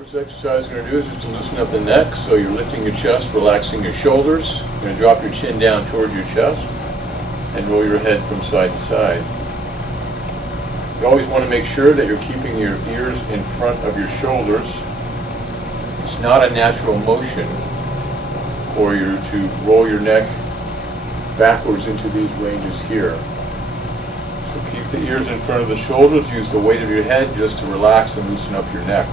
First exercise I'm going to do is just to loosen up the neck. So you're lifting your chest, relaxing your shoulders. You're going to drop your chin down towards your chest and roll your head from side to side. You always want to make sure that you're keeping your ears in front of your shoulders. It's not a natural motion for you to roll your neck backwards into these ranges here. So keep the ears in front of the shoulders. Use the weight of your head just to relax and loosen up your neck.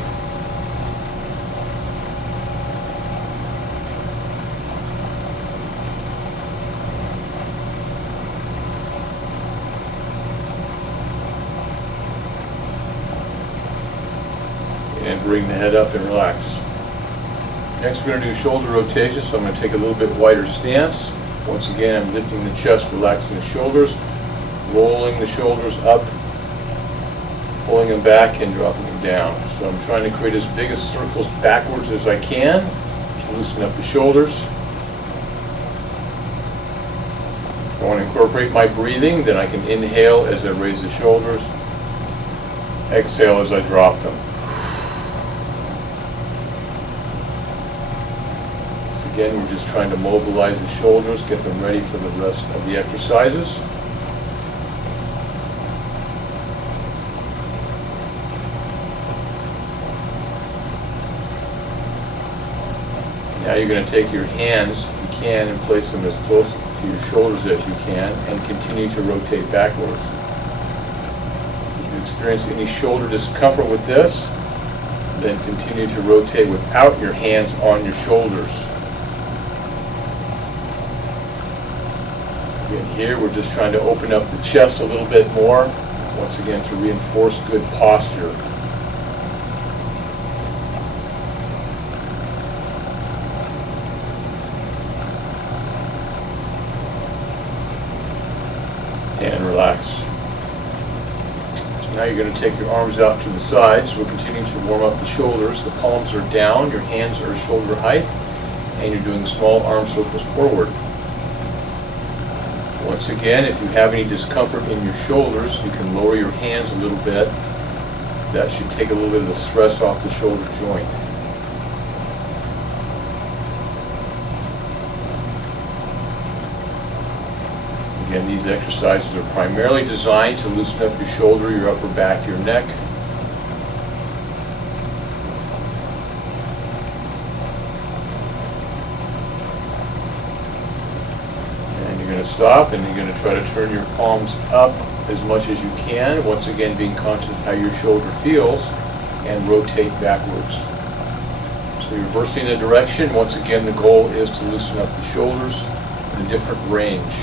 And bring the head up and relax. Next we're going to do shoulder rotation, so I'm going to take a little bit wider stance. Once again, I'm lifting the chest, relaxing the shoulders, rolling the shoulders up, pulling them back and dropping them down. So I'm trying to create as big as circles backwards as I can to loosen up the shoulders. If I want to incorporate my breathing, then I can inhale as I raise the shoulders, exhale as I drop them. Again, we're just trying to mobilize the shoulders, get them ready for the rest of the exercises. Now you're going to take your hands, if you can, and place them as close to your shoulders as you can, and continue to rotate backwards. If you experience any shoulder discomfort with this, then continue to rotate without your hands on your shoulders. Again, here we're just trying to open up the chest a little bit more, once again to reinforce good posture. And relax. So now you're going to take your arms out to the sides. We're continuing to warm up the shoulders. The palms are down, your hands are shoulder height, and you're doing small arm circles forward. Once again, if you have any discomfort in your shoulders, you can lower your hands a little bit. That should take a little bit of the stress off the shoulder joint. Again, these exercises are primarily designed to loosen up your shoulder, your upper back, your neck. Stop, and you're going to try to turn your palms up as much as you can, once again being conscious of how your shoulder feels, and rotate backwards. So you're reversing the direction. Once again, the goal is to loosen up the shoulders in a different range.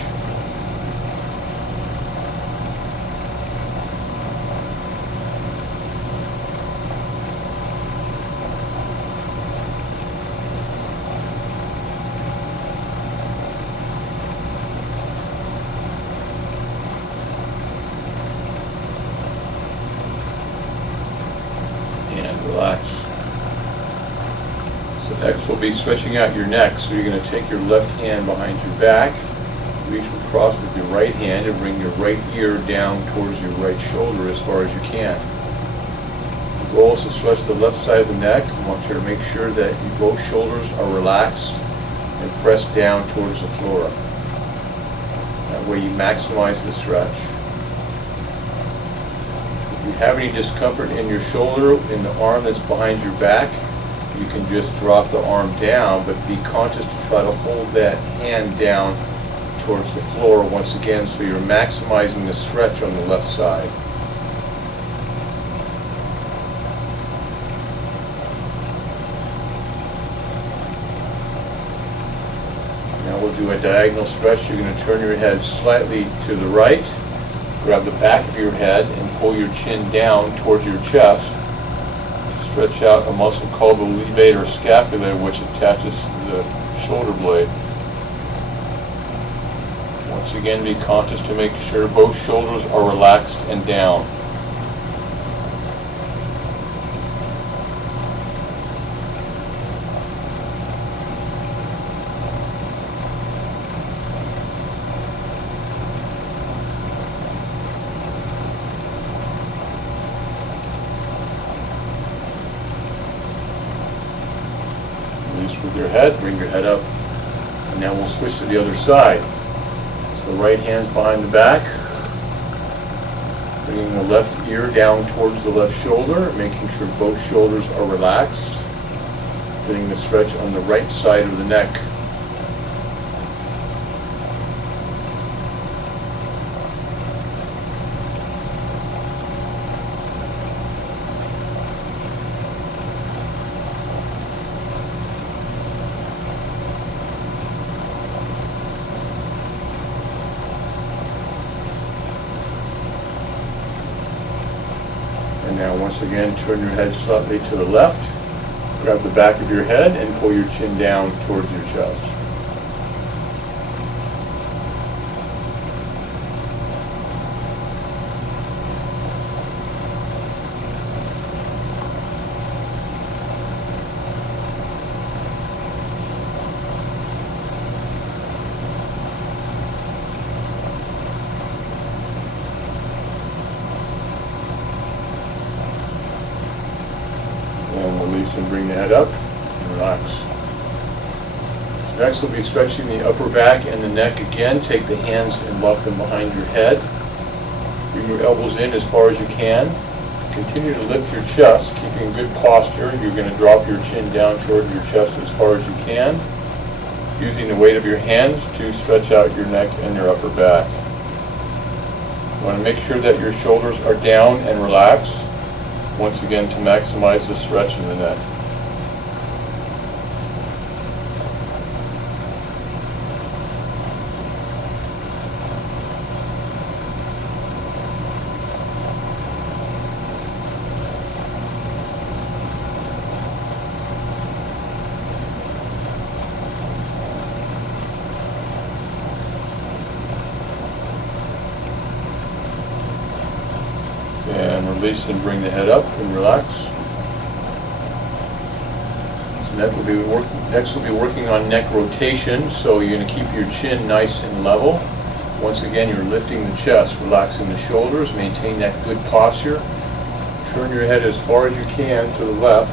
Relax. So next we'll be stretching out your neck. So you're going to take your left hand behind your back, reach across with your right hand and bring your right ear down towards your right shoulder as far as you can. The goal is to stretch the left side of the neck. I want you to make sure that both shoulders are relaxed and pressed down towards the floor. That way you maximize the stretch. If you have any discomfort in your shoulder, in the arm that's behind your back, you can just drop the arm down, but be conscious to try to hold that hand down towards the floor once again, so you're maximizing the stretch on the left side. Now we'll do a diagonal stretch. You're going to turn your head slightly to the right. Grab the back of your head and pull your chin down towards your chest. Stretch out a muscle called the levator scapula, which attaches to the shoulder blade. Once again, be conscious to make sure both shoulders are relaxed and down. Release with your head, bring your head up, and now we'll switch to the other side. So right hand's behind the back, bringing the left ear down towards the left shoulder, making sure both shoulders are relaxed, getting the stretch on the right side of the neck. And now once again, turn your head slightly to the left, grab the back of your head and pull your chin down towards your chest. And release and bring the head up and relax. So next we'll be stretching the upper back and the neck again. Take the hands and lock them behind your head. Bring your elbows in as far as you can. Continue to lift your chest, keeping good posture. You're going to drop your chin down toward your chest as far as you can, using the weight of your hands to stretch out your neck and your upper back. You want to make sure that your shoulders are down and relaxed, once again to maximize the stretch in the neck. And release and bring the head up and relax. So next we'll be working on neck rotation. So you're going to keep your chin nice and level. Once again, you're lifting the chest, relaxing the shoulders, maintain that good posture. Turn your head as far as you can to the left.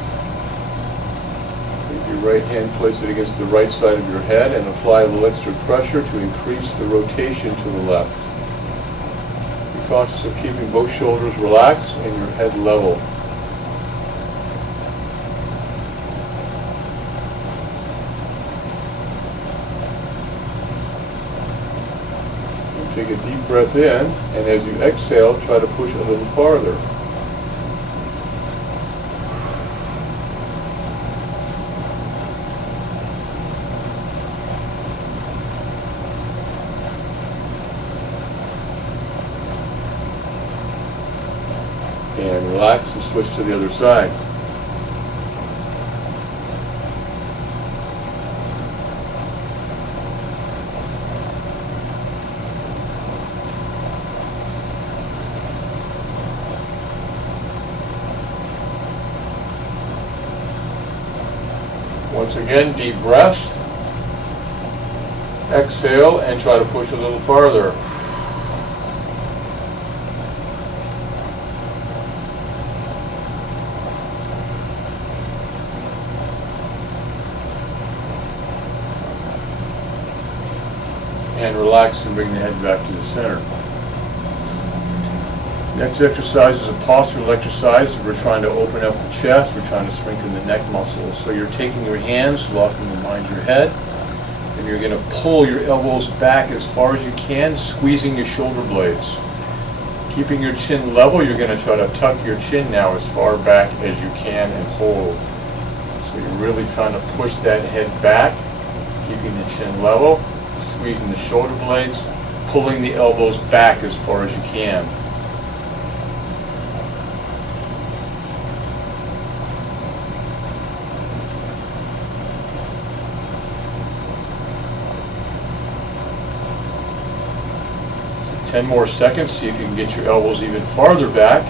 Take your right hand, place it against the right side of your head, and apply a little extra pressure to increase the rotation to the left. Conscious of keeping both shoulders relaxed and your head level. And take a deep breath in, and as you exhale, try to push a little farther. And relax and switch to the other side. Once again, deep breath. Exhale and try to push a little farther. And relax and bring the head back to the center. Next exercise is a postural exercise. We're trying to open up the chest. We're trying to strengthen the neck muscles. So you're taking your hands, locking them behind your head, and you're going to pull your elbows back as far as you can, squeezing your shoulder blades. Keeping your chin level, you're going to try to tuck your chin now as far back as you can and hold. So you're really trying to push that head back, keeping the chin level, squeezing the shoulder blades, pulling the elbows back as far as you can. So 10 more seconds. See if you can get your elbows even farther back.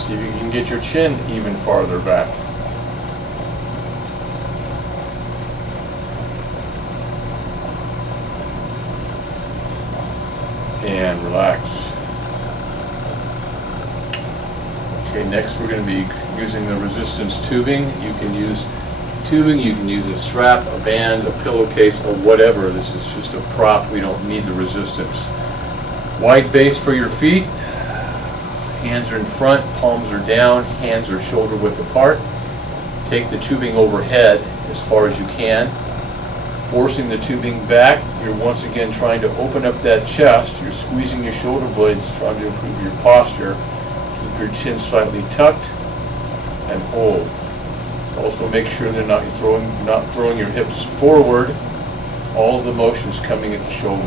See if you can get your chin even farther back. And relax. Okay, next we're going to be using the resistance tubing. You can use tubing. You can use a strap, a band, a pillowcase, or whatever. This is just a prop. We don't need the resistance. Wide base for your feet. Hands are in front, palms are down, hands are shoulder width apart. Take the tubing overhead as far as you can. Forcing the tubing back, you're once again trying to open up that chest. You're squeezing your shoulder blades, trying to improve your posture. Keep your chin slightly tucked and hold. Also make sure they're not throwing your hips forward. All of the motion's coming at the shoulders.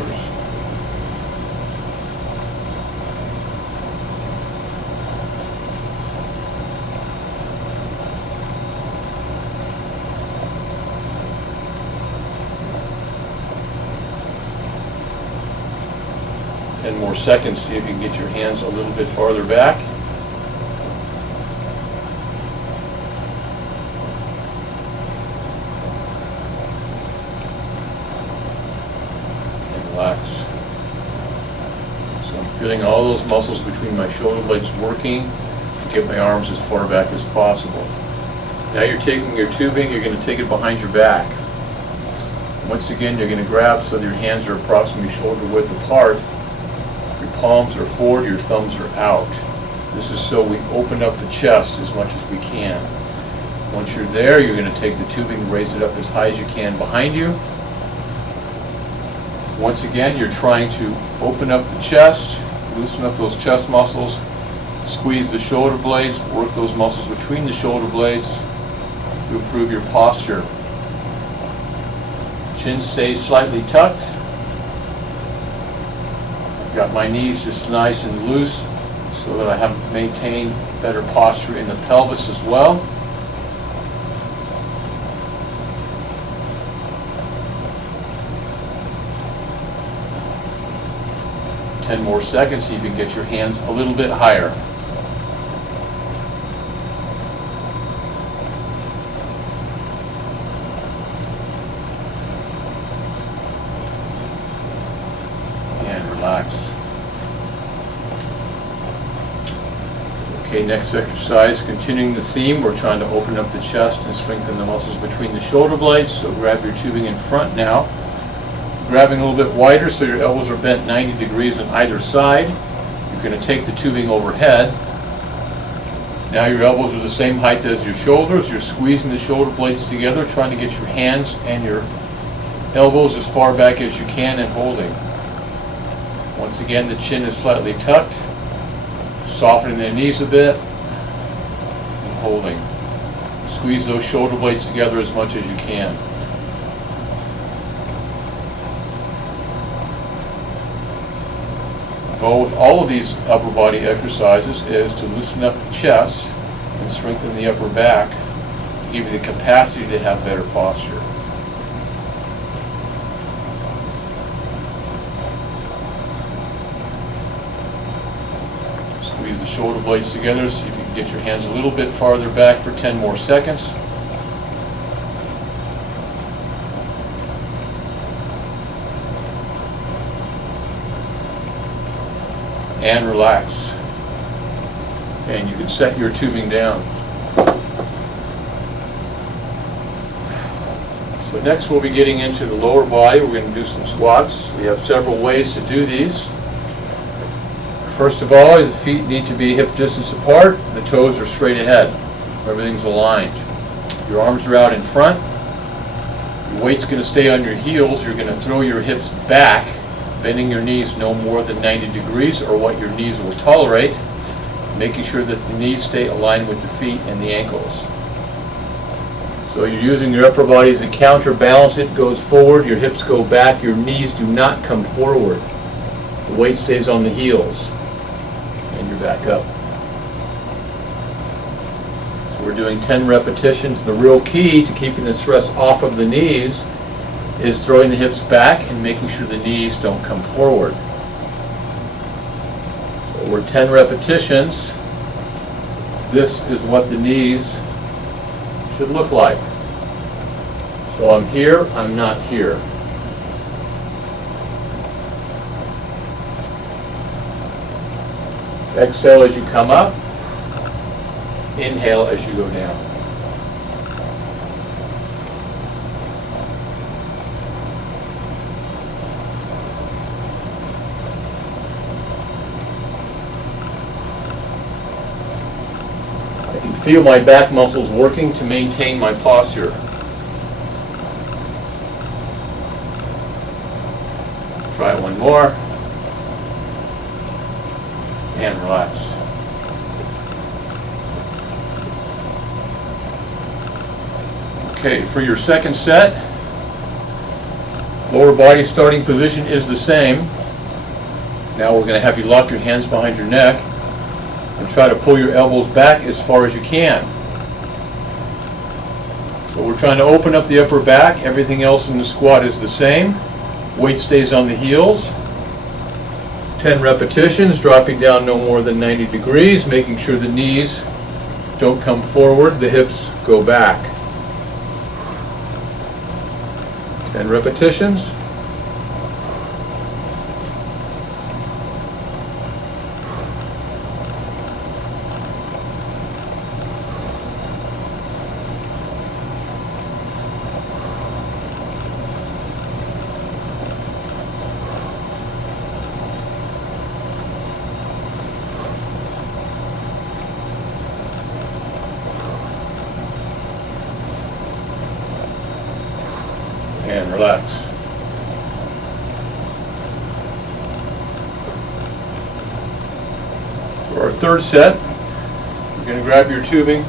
Ten more seconds, see if you can get your hands a little bit farther back. And relax. So I'm feeling all those muscles between my shoulder blades working to get my arms as far back as possible. Now you're taking your tubing, you're going to take it behind your back. Once again, you're going to grab so that your hands are approximately shoulder width apart. Your palms are forward, your thumbs are out. This is so we open up the chest as much as we can. Once you're there, you're going to take the tubing, raise it up as high as you can behind you. Once again, you're trying to open up the chest, loosen up those chest muscles, squeeze the shoulder blades, work those muscles between the shoulder blades to improve your posture. Chin stays slightly tucked. Got my knees just nice and loose so that I have maintained better posture in the pelvis as well. Ten more seconds, so you can get your hands a little bit higher. And relax. Okay, next exercise, continuing the theme, we're trying to open up the chest and strengthen the muscles between the shoulder blades. So grab your tubing in front now. Grabbing a little bit wider so your elbows are bent 90 degrees on either side. You're going to take the tubing overhead. Now your elbows are the same height as your shoulders. You're squeezing the shoulder blades together, trying to get your hands and your elbows as far back as you can and holding. Once again, the chin is slightly tucked. Softening the knees a bit and holding. Squeeze those shoulder blades together as much as you can. The goal with all of these upper body exercises is to loosen up the chest and strengthen the upper back to give you the capacity to have better posture. Squeeze the shoulder blades together, see if you can get your hands a little bit farther back for 10 more seconds. And relax. And you can set your tubing down. So next we'll be getting into the lower body. We're going to do some squats. We have several ways to do these. First of all, the feet need to be hip distance apart. The toes are straight ahead. Everything's aligned. Your arms are out in front. Your weight's going to stay on your heels. You're going to throw your hips back, bending your knees no more than 90 degrees or what your knees will tolerate, making sure that the knees stay aligned with the feet and the ankles. So you're using your upper body as a counterbalance. It goes forward, your hips go back, your knees do not come forward. The weight stays on the heels. And you're back up. So we're doing 10 repetitions. The real key to keeping the stress off of the knees is throwing the hips back and making sure the knees don't come forward. So we're 10 repetitions. This is what the knees should look like. So I'm here, I'm not here. Exhale as you come up. Inhale as you go down. feel my back muscles working to maintain my posture. Try one more. And relax. Okay, for your second set, lower body starting position is the same. Now we're going to have you lock your hands behind your neck and try to pull your elbows back as far as you can. So we're trying to open up the upper back. Everything else in the squat is the same. Weight stays on the heels. 10 repetitions, dropping down no more than 90 degrees, making sure the knees don't come forward, the hips go back. 10 repetitions. And relax. For our third set, you're going to grab your tubing.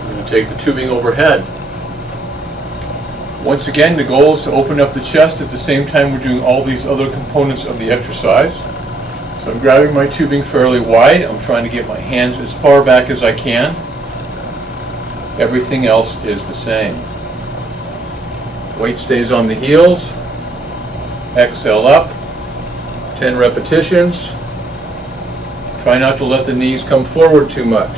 You're going to take the tubing overhead. Once again, the goal is to open up the chest at the same time we're doing all these other components of the exercise. So I'm grabbing my tubing fairly wide. I'm trying to get my hands as far back as I can. Everything else is the same. Weight stays on the heels. Exhale up. 10 repetitions. Try not to let the knees come forward too much.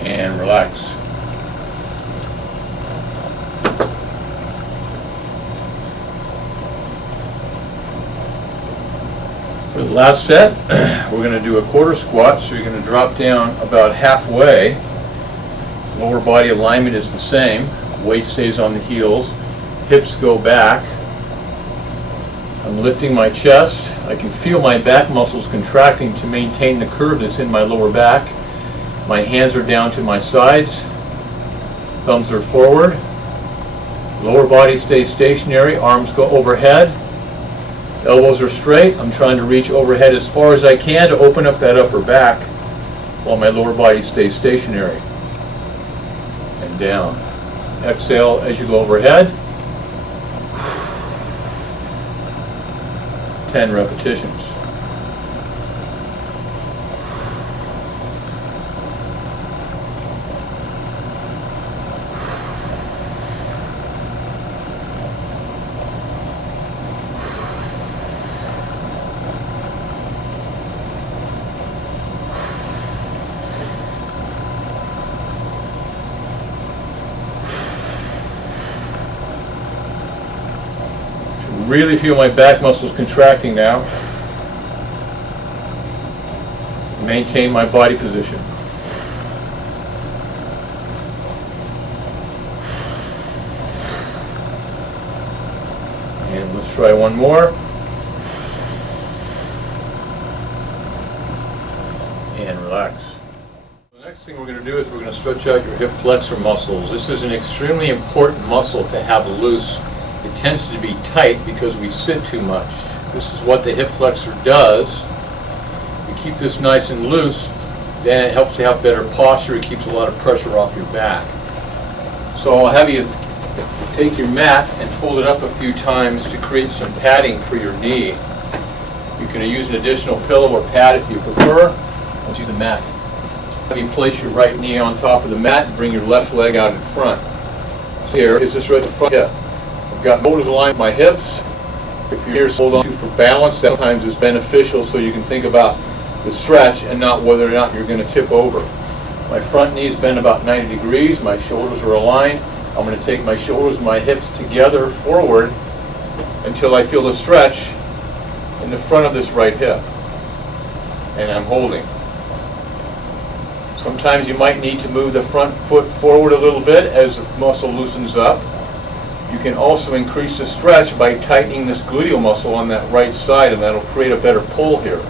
And relax. For the last set, we're going to do a quarter squat, so you're going to drop down about halfway. Lower body alignment is the same. Weight stays on the heels. Hips go back. I'm lifting my chest. I can feel my back muscles contracting to maintain the curve that's in my lower back. My hands are down to my sides, thumbs are forward, lower body stays stationary, arms go overhead, elbows are straight. I'm trying to reach overhead as far as I can to open up that upper back while my lower body stays stationary. And down. Exhale as you go overhead. 10 repetitions. Really feel my back muscles contracting now. Maintain my body position. And let's try one more. And relax. The next thing we're going to do is we're going to stretch out your hip flexor muscles. This is an extremely important muscle to have loose. It tends to be tight because we sit too much. This is what the hip flexor does. We keep this nice and loose, then it helps to have better posture. It keeps a lot of pressure off your back. So I'll have you take your mat and fold it up a few times to create some padding for your knee. You can use an additional pillow or pad if you prefer. Let's use the mat. Have you place your right knee on top of the mat and bring your left leg out in front. So here is this right at the front hip. I've got shoulders aligned with my hips. If you're here to hold on to for balance, that sometimes is beneficial, so you can think about the stretch and not whether or not you're going to tip over. My front knees bend about 90 degrees. My shoulders are aligned. I'm going to take my shoulders and my hips together forward until I feel the stretch in the front of this right hip. And I'm holding. Sometimes you might need to move the front foot forward a little bit as the muscle loosens up. You can also increase the stretch by tightening this gluteal muscle on that right side, and that'll create a better pull here.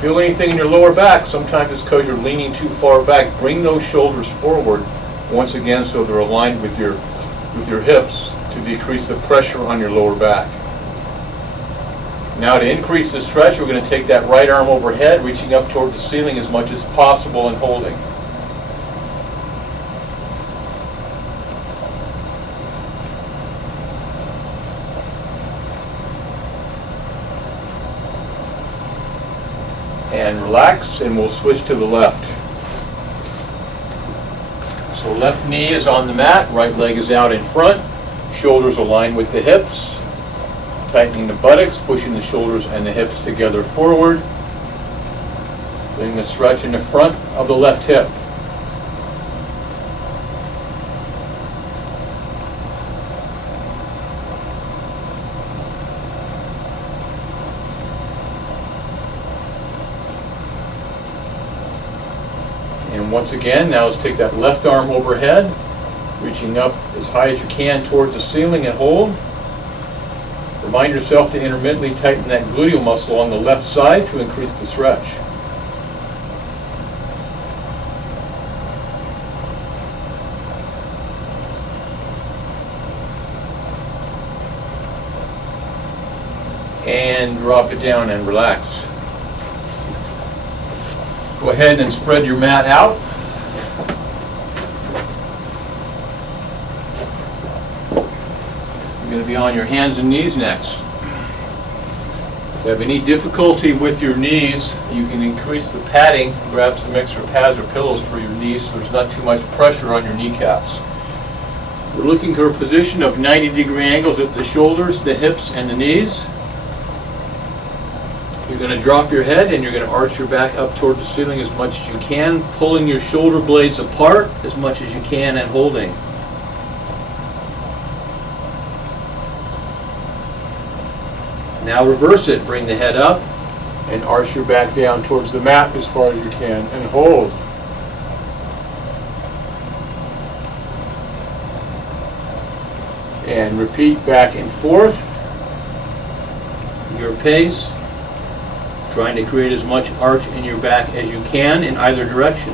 Feel anything in your lower back? Sometimes it's because you're leaning too far back. Bring those shoulders forward once again so they're aligned with your hips to decrease the pressure on your lower back. Now to increase the stretch, we're going to take that right arm overhead, reaching up toward the ceiling as much as possible and holding. And relax, and we'll switch to the left. So left knee is on the mat, right leg is out in front, shoulders aligned with the hips, tightening the buttocks, pushing the shoulders and the hips together forward, doing the stretch in the front of the left hip. And once again, now let's take that left arm overhead, reaching up as high as you can toward the ceiling and hold. Remind yourself to intermittently tighten that gluteal muscle on the left side to increase the stretch. And drop it down and relax. Go ahead and spread your mat out. You're going to be on your hands and knees next. If you have any difficulty with your knees, you can increase the padding, grab some extra pads or pillows for your knees so there's not too much pressure on your kneecaps. We're looking for a position of 90-degree angles at the shoulders, the hips, and the knees. You're going to drop your head and you're going to arch your back up toward the ceiling as much as you can, pulling your shoulder blades apart as much as you can and holding. Now reverse it. Bring the head up and arch your back down towards the mat as far as you can and hold. And repeat back and forth, your pace, trying to create as much arch in your back as you can in either direction.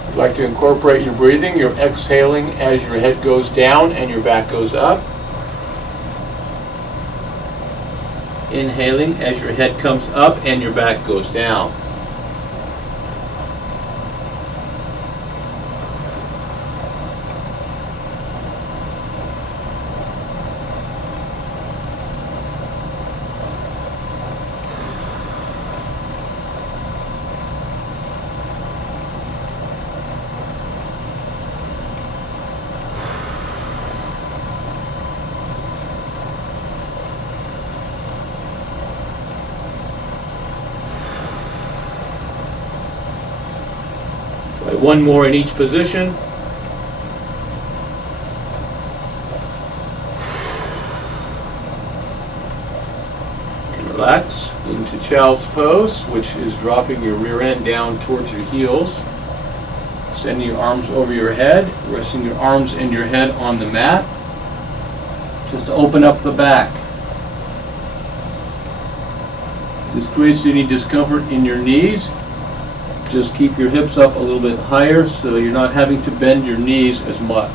If you'd like to incorporate your breathing, you're exhaling as your head goes down and your back goes up. Inhaling as your head comes up and your back goes down. One more in each position. And relax into child's pose, which is dropping your rear end down towards your heels. Extending your arms over your head, resting your arms and your head on the mat. Just open up the back. If this creates any discomfort in your knees, just keep your hips up a little bit higher so you're not having to bend your knees as much.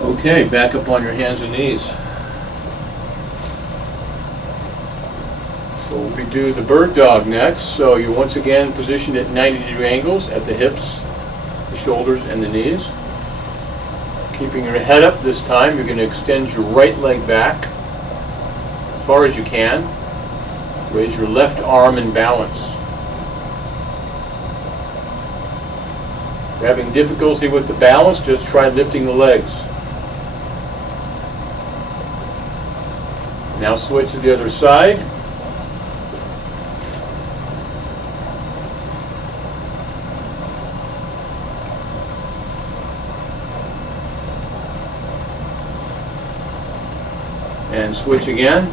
Okay, back up on your hands and knees. So we do the bird dog next. So you once again position at 90-degree angles at the hips, the shoulders, and the knees. Keeping your head up this time, you're going to extend your right leg back as far as you can. Raise your left arm in balance. If you're having difficulty with the balance, just try lifting the legs. Now switch to the other side. And switch again.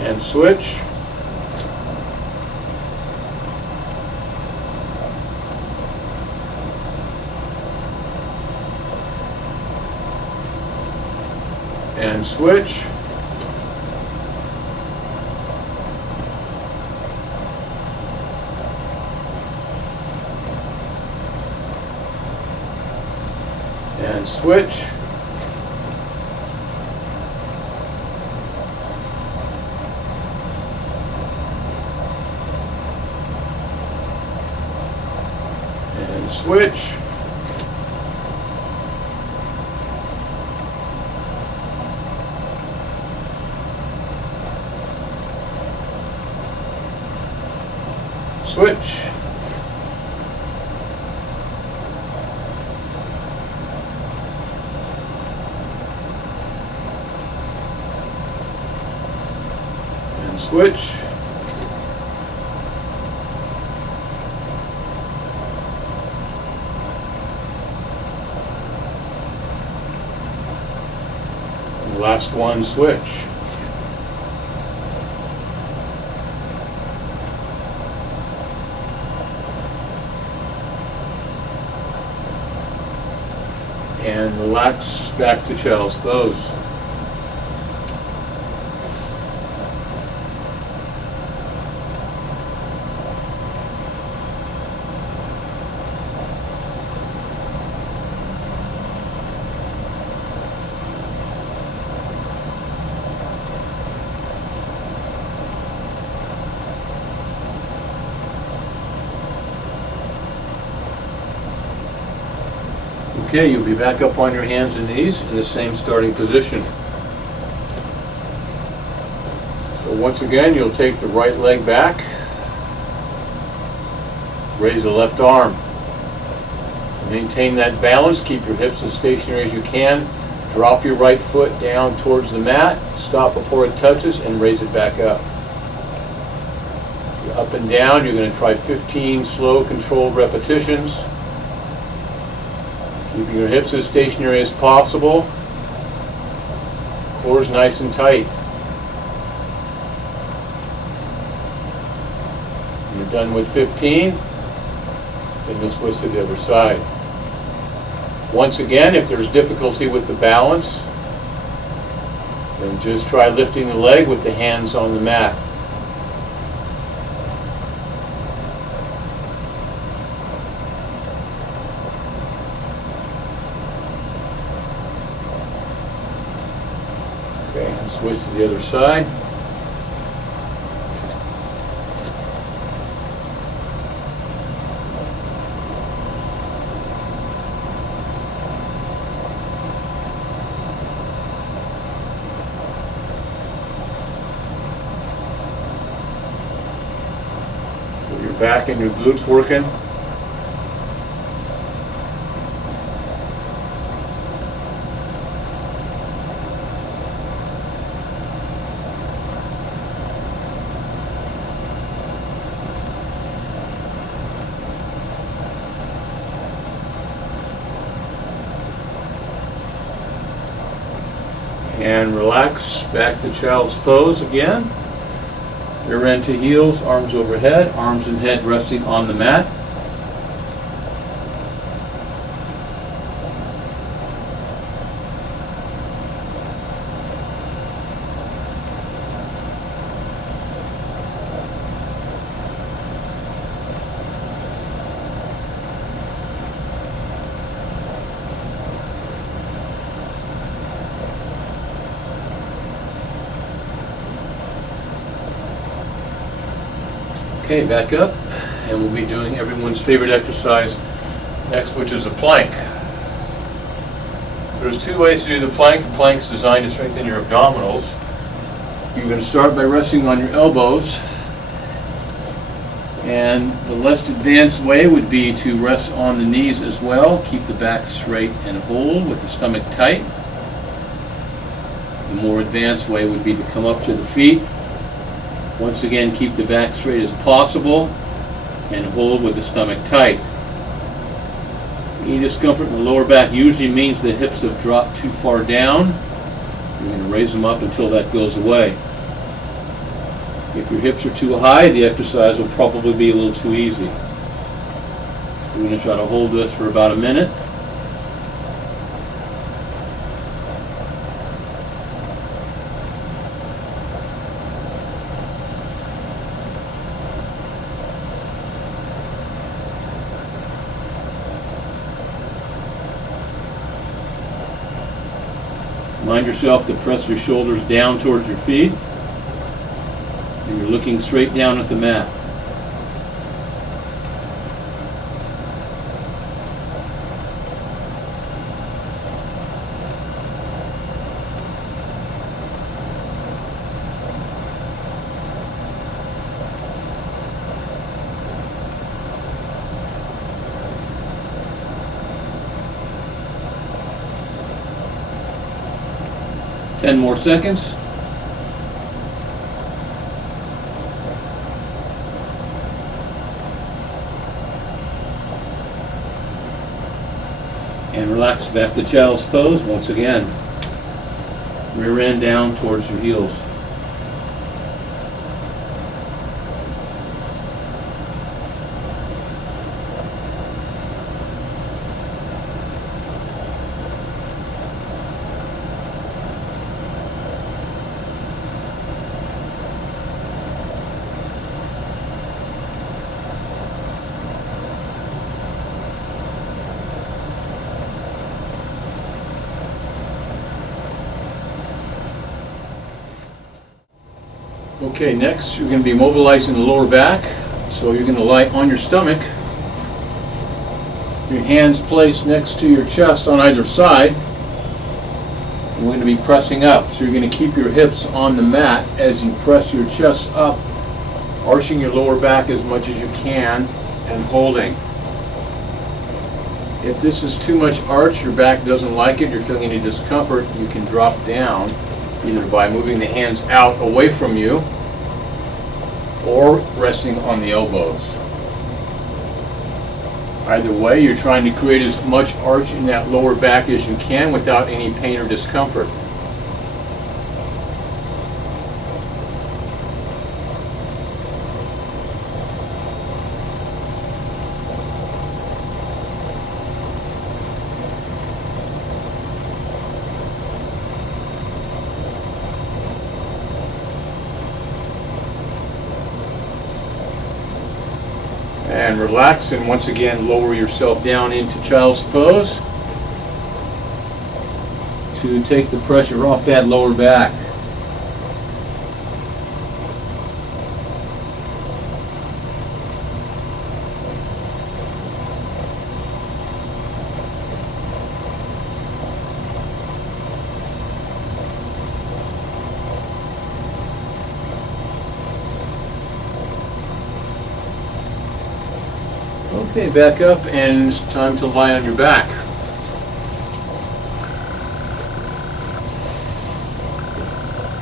And switch. And switch. And switch. And switch. Switch. And switch. And last one, switch. And relax back to child's pose. Okay, you'll be back up on your hands and knees in the same starting position. So once again, you'll take the right leg back, raise the left arm. Maintain that balance, keep your hips as stationary as you can. Drop your right foot down towards the mat, stop before it touches, and raise it back up. Up and down, you're going to try 15 slow, controlled repetitions. Keeping your hips as stationary as possible. Core is nice and tight. When you're done with 15, then you'll switch to the other side. Once again, if there's difficulty with the balance, then just try lifting the leg with the hands on the mat. Okay, and switch to the other side. Put your back and your glutes working. And relax back to child's pose again. Rear end to heels, arms overhead, arms and head resting on the mat. Okay, back up, and we'll be doing everyone's favorite exercise next, which is a plank. There's two ways to do the plank. The plank's designed to strengthen your abdominals. You're going to start by resting on your elbows, and the less advanced way would be to rest on the knees as well. Keep the back straight and hold with the stomach tight. The more advanced way would be to come up to the feet. Once again, keep the back straight as possible and hold with the stomach tight. Any discomfort in the lower back usually means the hips have dropped too far down. You're going to raise them up until that goes away. If your hips are too high, the exercise will probably be a little too easy. We're going to try to hold this for about a minute. Remind yourself to press your shoulders down towards your feet, and you're looking straight down at the mat. Ten more seconds. And relax back to child's pose once again. Rear end down towards your heels. Okay, next you're going to be mobilizing the lower back. So you're going to lie on your stomach. Your hands placed next to your chest on either side. And we're going to be pressing up. So you're going to keep your hips on the mat as you press your chest up, arching your lower back as much as you can and holding. If this is too much arch, your back doesn't like it, you're feeling any discomfort, you can drop down either by moving the hands out away from you or resting on the elbows. Either way, you're trying to create as much arch in that lower back as you can without any pain or discomfort. And relax, and once again lower yourself down into child's pose to take the pressure off that lower back. Okay, back up, and it's time to lie on your back.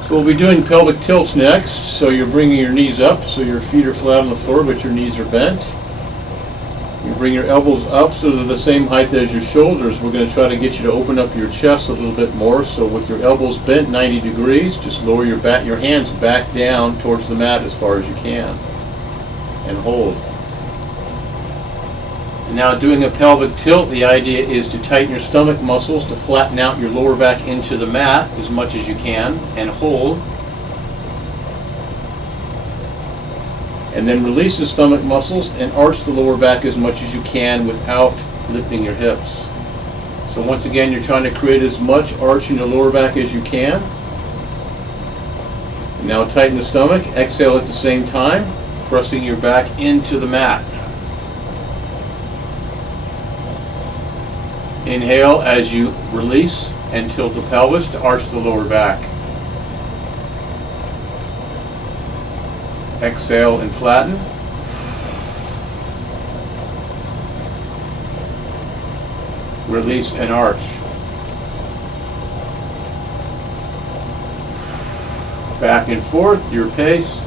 So we'll be doing pelvic tilts next. So you're bringing your knees up, so your feet are flat on the floor, but your knees are bent. You bring your elbows up so they're the same height as your shoulders. We're going to try to get you to open up your chest a little bit more. So with your elbows bent 90 degrees, just lower your hands back down towards the mat as far as you can, and hold. Now doing a pelvic tilt, the idea is to tighten your stomach muscles to flatten out your lower back into the mat as much as you can and hold. And then release the stomach muscles and arch the lower back as much as you can without lifting your hips. So once again, you're trying to create as much arch in your lower back as you can. And now tighten the stomach, exhale at the same time. pressing your back into the mat. Inhale as you release and tilt the pelvis to arch the lower back. Exhale and flatten. Release and arch. Back and forth, your pace.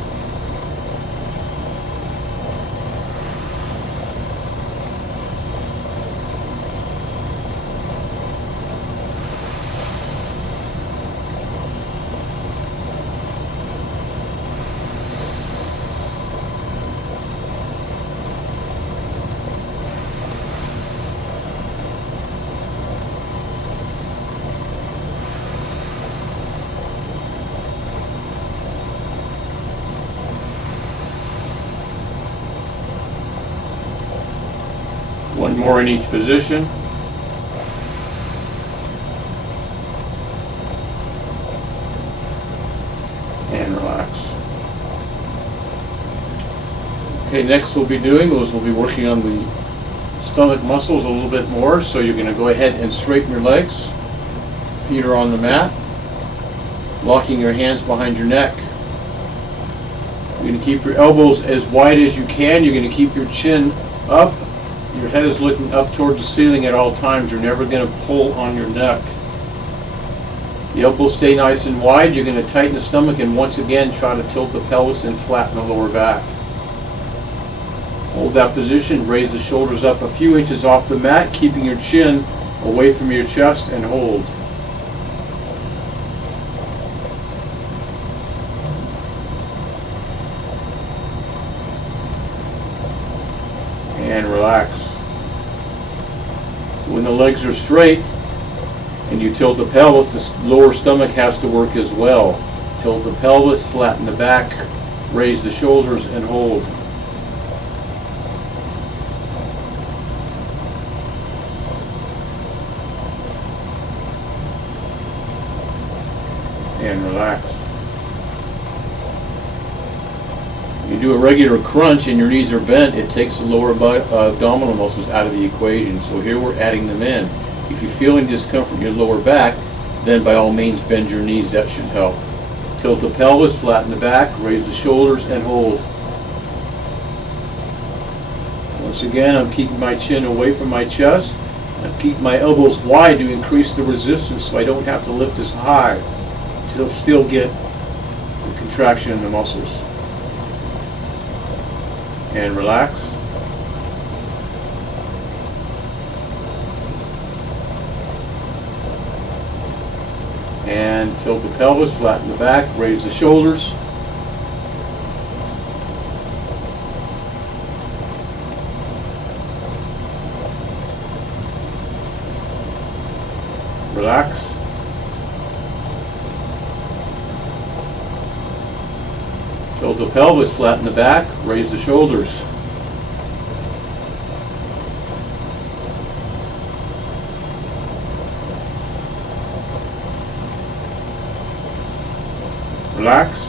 One more in each position. And relax. Okay, next we'll be working on the stomach muscles a little bit more. So you're going to go ahead and straighten your legs. Feet are on the mat. Locking your hands behind your neck. You're going to keep your elbows as wide as you can. You're going to keep your chin up. Your head is looking up toward the ceiling at all times. You're never going to pull on your neck. The elbows stay nice and wide. You're going to tighten the stomach and once again try to tilt the pelvis and flatten the lower back. Hold that position. Raise the shoulders up a few inches off the mat, keeping your chin away from your chest, and hold. And relax. When the legs are straight and you tilt the pelvis, the lower stomach has to work as well. Tilt the pelvis, flatten the back, raise the shoulders, and hold. And relax. You do a regular crunch and your knees are bent, it takes the lower abdominal muscles out of the equation. So here we're adding them in. If you feel any discomfort in your lower back, then by all means bend your knees. That should help. Tilt the pelvis, flatten the back, raise the shoulders, and hold. Once again, I'm keeping my chin away from my chest. I'm keeping my elbows wide to increase the resistance so I don't have to lift as high to still get the contraction in the muscles. And relax. And tilt the pelvis, flatten the back, raise the shoulders. Relax. Tilt the pelvis, flatten the back, raise the shoulders. Relax.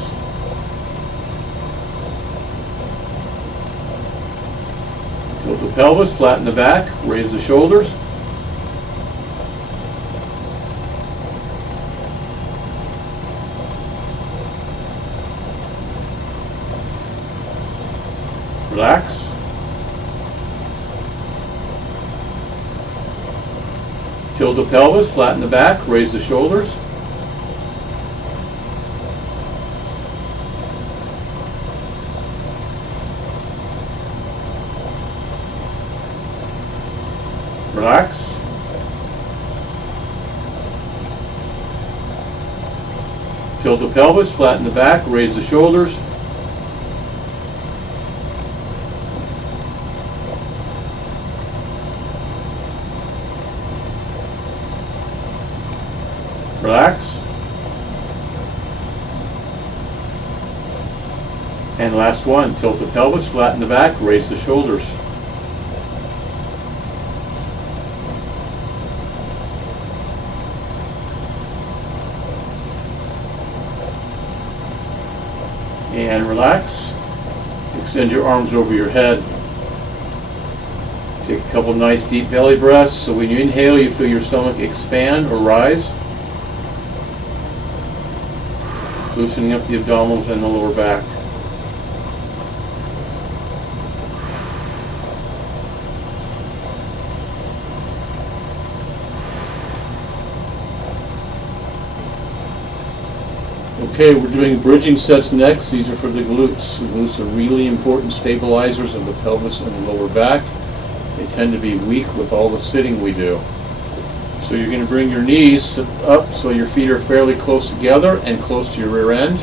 Tilt the pelvis, flatten the back, raise the shoulders. Relax. Tilt the pelvis, flatten the back, raise the shoulders. Relax. Tilt the pelvis, flatten the back, raise the shoulders. Relax. And last one, tilt the pelvis, flatten the back, raise the shoulders. And relax. Extend your arms over your head. Take a couple nice deep belly breaths, so when you inhale you feel your stomach expand or rise. Loosening up the abdominals and the lower back. Okay, we're doing bridging sets next. These are for the glutes. The glutes are really important stabilizers of the pelvis and the lower back. They tend to be weak with all the sitting we do. So you're going to bring your knees up so your feet are fairly close together and close to your rear end.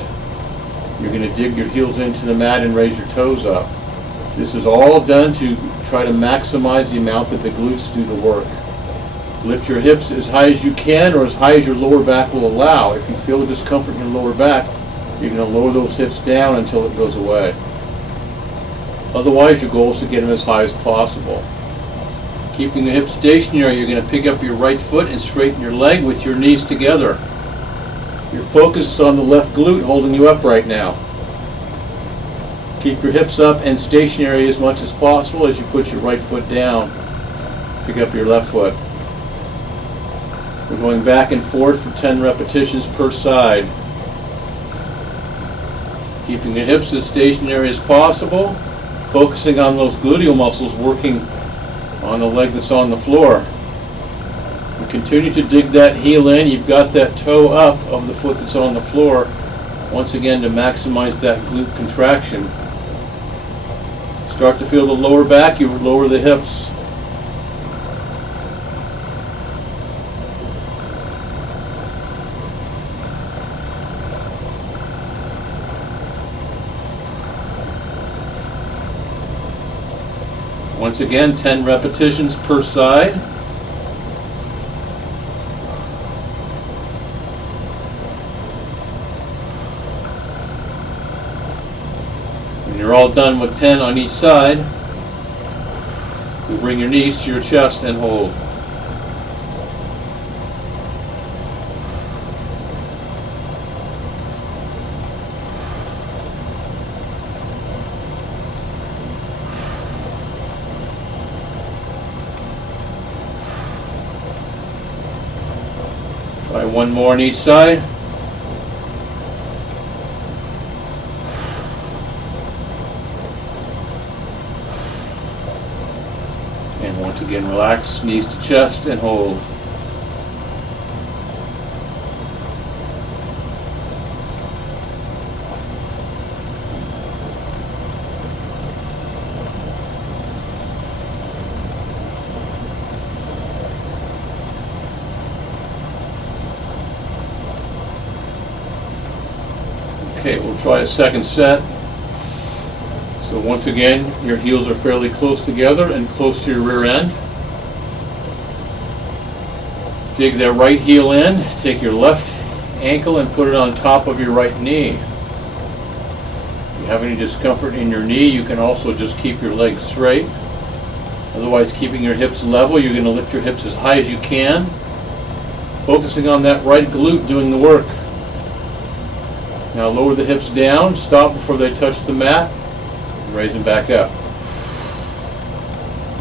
You're going to dig your heels into the mat and raise your toes up. This is all done to try to maximize the amount that the glutes do the work. Lift your hips as high as you can or as high as your lower back will allow. If you feel the discomfort in your lower back, you're going to lower those hips down until it goes away. Otherwise, your goal is to get them as high as possible. Keeping the hips stationary, you're going to pick up your right foot and straighten your leg with your knees together. Your focus is on the left glute holding you up right now. Keep your hips up and stationary as much as possible as you put your right foot down. Pick up your left foot. We're going back and forth for 10 repetitions per side. Keeping the hips as stationary as possible, focusing on those gluteal muscles working on the leg that's on the floor. You continue to dig that heel in. You've got that toe up of the foot that's on the floor, once again to maximize that glute contraction. Start to feel the lower back, you lower the hips. Once again, 10 repetitions per side. When you're all done with 10 on each side, you bring your knees to your chest and hold. Try one more on each side. And once again, relax, knees to chest and hold. Okay, we'll try a second set. So once again, your heels are fairly close together and close to your rear end. Dig that right heel in, take your left ankle and put it on top of your right knee. If you have any discomfort in your knee, you can also just keep your legs straight. Otherwise, keeping your hips level, you're going to lift your hips as high as you can, focusing on that right glute doing the work. Now lower the hips down, stop before they touch the mat, and raise them back up.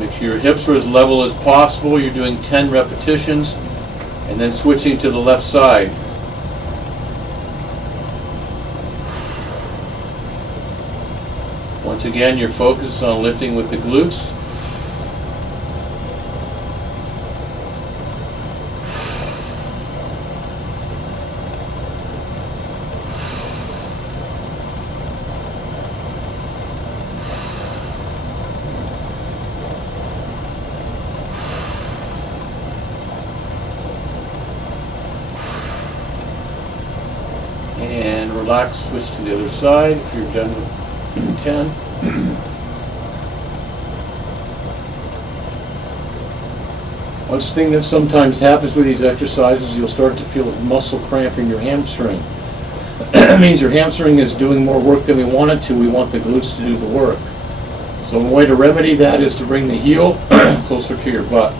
Make sure your hips are as level as possible. You're doing 10 repetitions and then switching to the left side. Once again, your focus is on lifting with the glutes. And relax, switch to the other side if you're done with 10. One thing that sometimes happens with these exercises, you'll start to feel a muscle cramp in your hamstring. That means your hamstring is doing more work than we want it to. We want the glutes to do the work. So a way to remedy that is to bring the heel closer to your butt.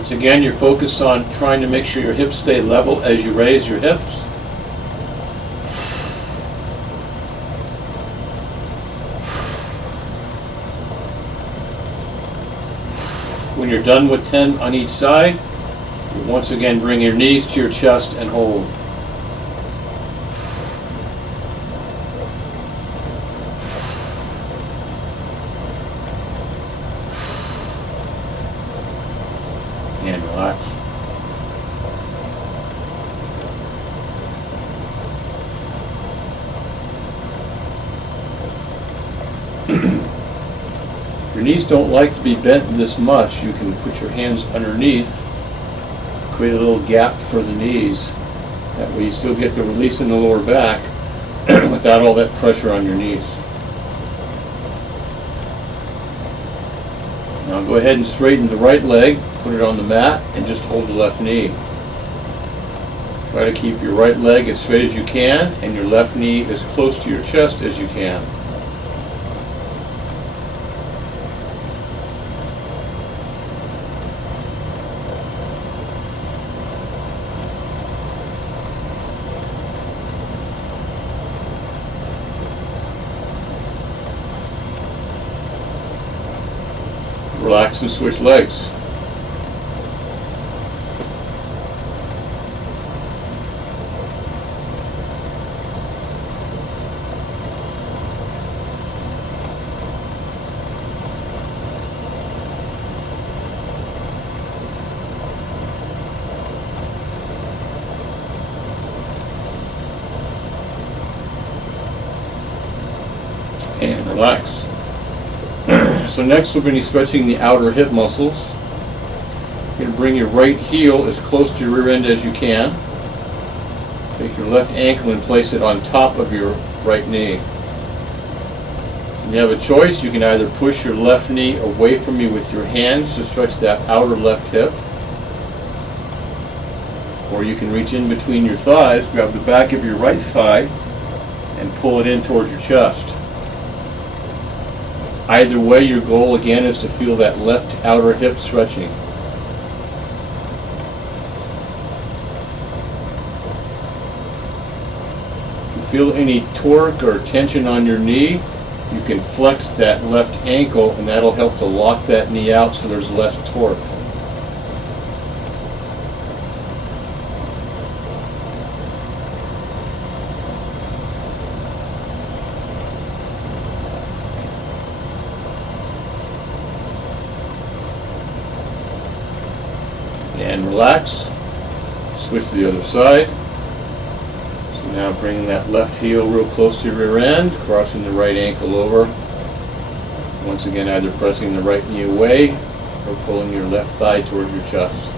Once again, you're focused on trying to make sure your hips stay level as you raise your hips. When you're done with 10 on each side, you once again bring your knees to your chest and hold. And relax. Your knees don't like to be bent this much. You can put your hands underneath, create a little gap for the knees. That way you still get the release in the lower back without all that pressure on your knees. Now go ahead and straighten the right leg, put it on the mat, and just hold the left knee. Try to keep your right leg as straight as you can and your left knee as close to your chest as you can. Relax and switch legs. And relax. So next we're going to be stretching the outer hip muscles. You're going to bring your right heel as close to your rear end as you can. Take your left ankle and place it on top of your right knee. You have a choice. You can either push your left knee away from you with your hands to stretch that outer left hip, or you can reach in between your thighs, grab the back of your right thigh, and pull it in towards your chest. Either way, your goal again is to feel that left outer hip stretching. If you feel any torque or tension on your knee, you can flex that left ankle and that'll help to lock that knee out so there's less torque. And relax. Switch to the other side. So now bring that left heel real close to your rear end, crossing the right ankle over. Once again, either pressing the right knee away or pulling your left thigh towards your chest.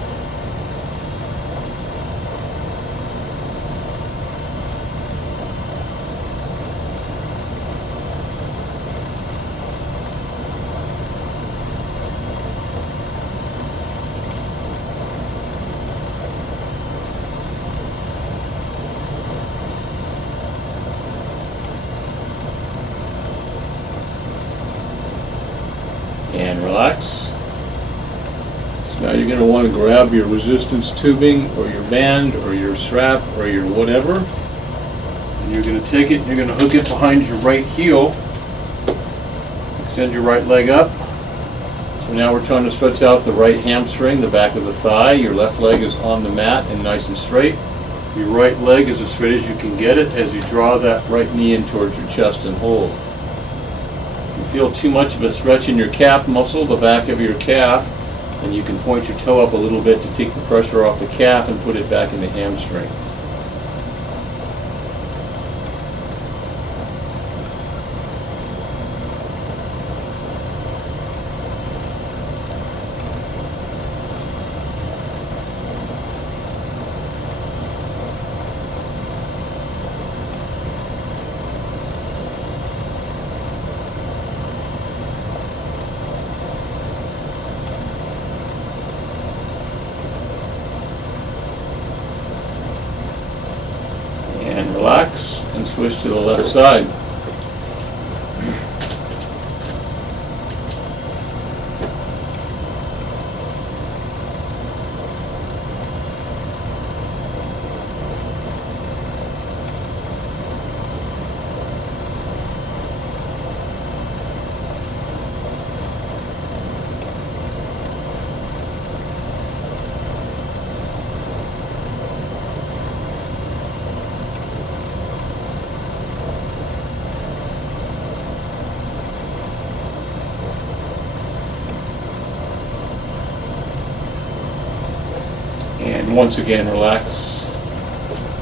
And relax. So now you're going to want to grab your resistance tubing or your band or your strap or your whatever. And you're going to take it and you're going to hook it behind your right heel. Extend your right leg up. So now we're trying to stretch out the right hamstring, the back of the thigh. Your left leg is on the mat and nice and straight. Your right leg is as straight as you can get it as you draw that right knee in towards your chest and hold. Feel too much of a stretch in your calf muscle, the back of your calf, and you can point your toe up a little bit to take the pressure off the calf and put it back in the hamstring. And relax and switch to the left side. And once again, relax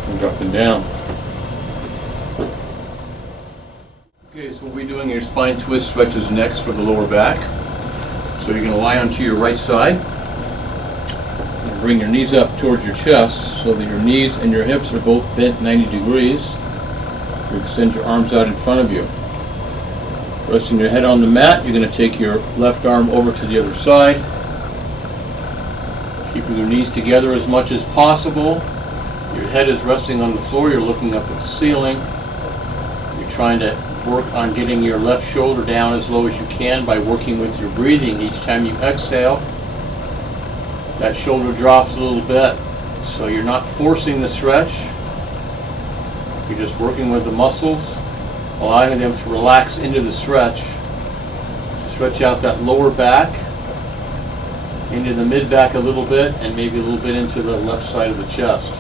and up and down. Okay, so we'll be doing your spine twist stretches next for the lower back. So you're going to lie onto your right side and bring your knees up towards your chest so that your knees and your hips are both bent 90 degrees. You extend your arms out in front of you. Resting your head on the mat, you're going to take your left arm over to the other side. Keeping your knees together as much as possible. Your head is resting on the floor, you're looking up at the ceiling. You're trying to work on getting your left shoulder down as low as you can by working with your breathing. Each time you exhale, that shoulder drops a little bit. So you're not forcing the stretch. You're just working with the muscles, allowing them to relax into the stretch. Stretch out that lower back, into the mid back a little bit, and maybe a little bit into the left side of the chest.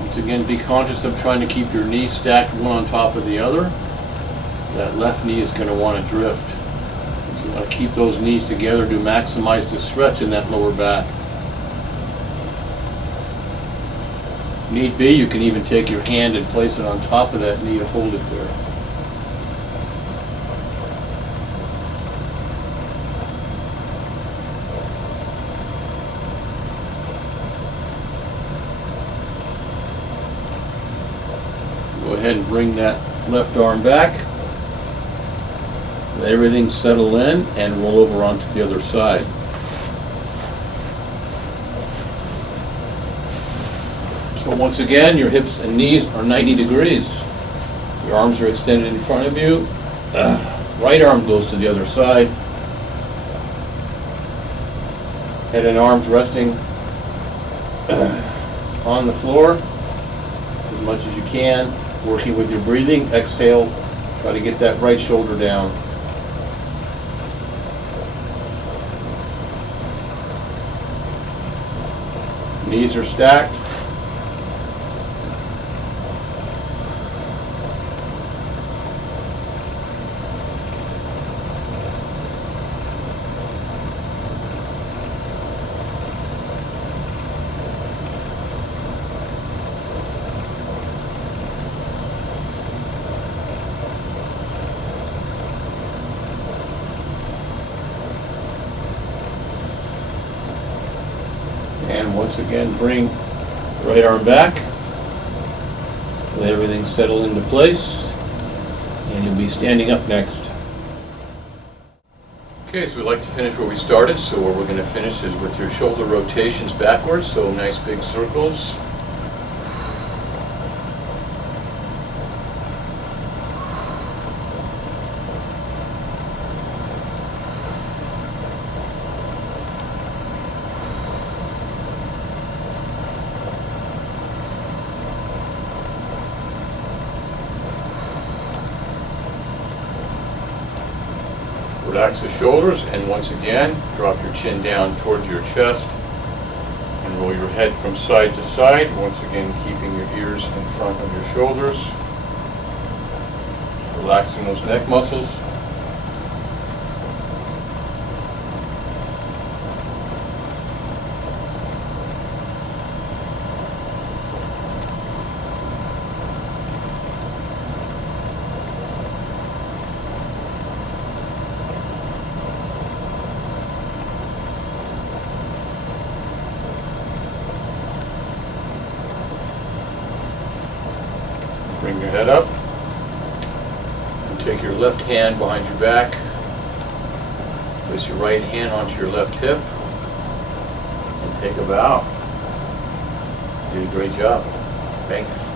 Once again, be conscious of trying to keep your knees stacked one on top of the other. That left knee is going to want to drift. So you want to keep those knees together to maximize the stretch in that lower back. If need be, you can even take your hand and place it on top of that knee to hold it there. Go ahead and bring that left arm back. Let everything settle in and roll over onto the other side. So once again, your hips and knees are 90 degrees. Your arms are extended in front of you. Right arm goes to the other side. Head and arms resting on the floor as much as you can. Working with your breathing. Exhale. Try to get that right shoulder down. Knees are stacked. And once again, bring the right arm back. Let everything settle into place. And you'll be standing up next. Okay, so we'd like to finish where we started. So where we're going to finish is with your shoulder rotations backwards. So nice big circles. Relax the shoulders, and once again, drop your chin down towards your chest and roll your head from side to side, once again keeping your ears in front of your shoulders. Relaxing those neck muscles. Bring your head up and take your left hand behind your back. Place your right hand onto your left hip and take a bow. You did a great job. Thanks.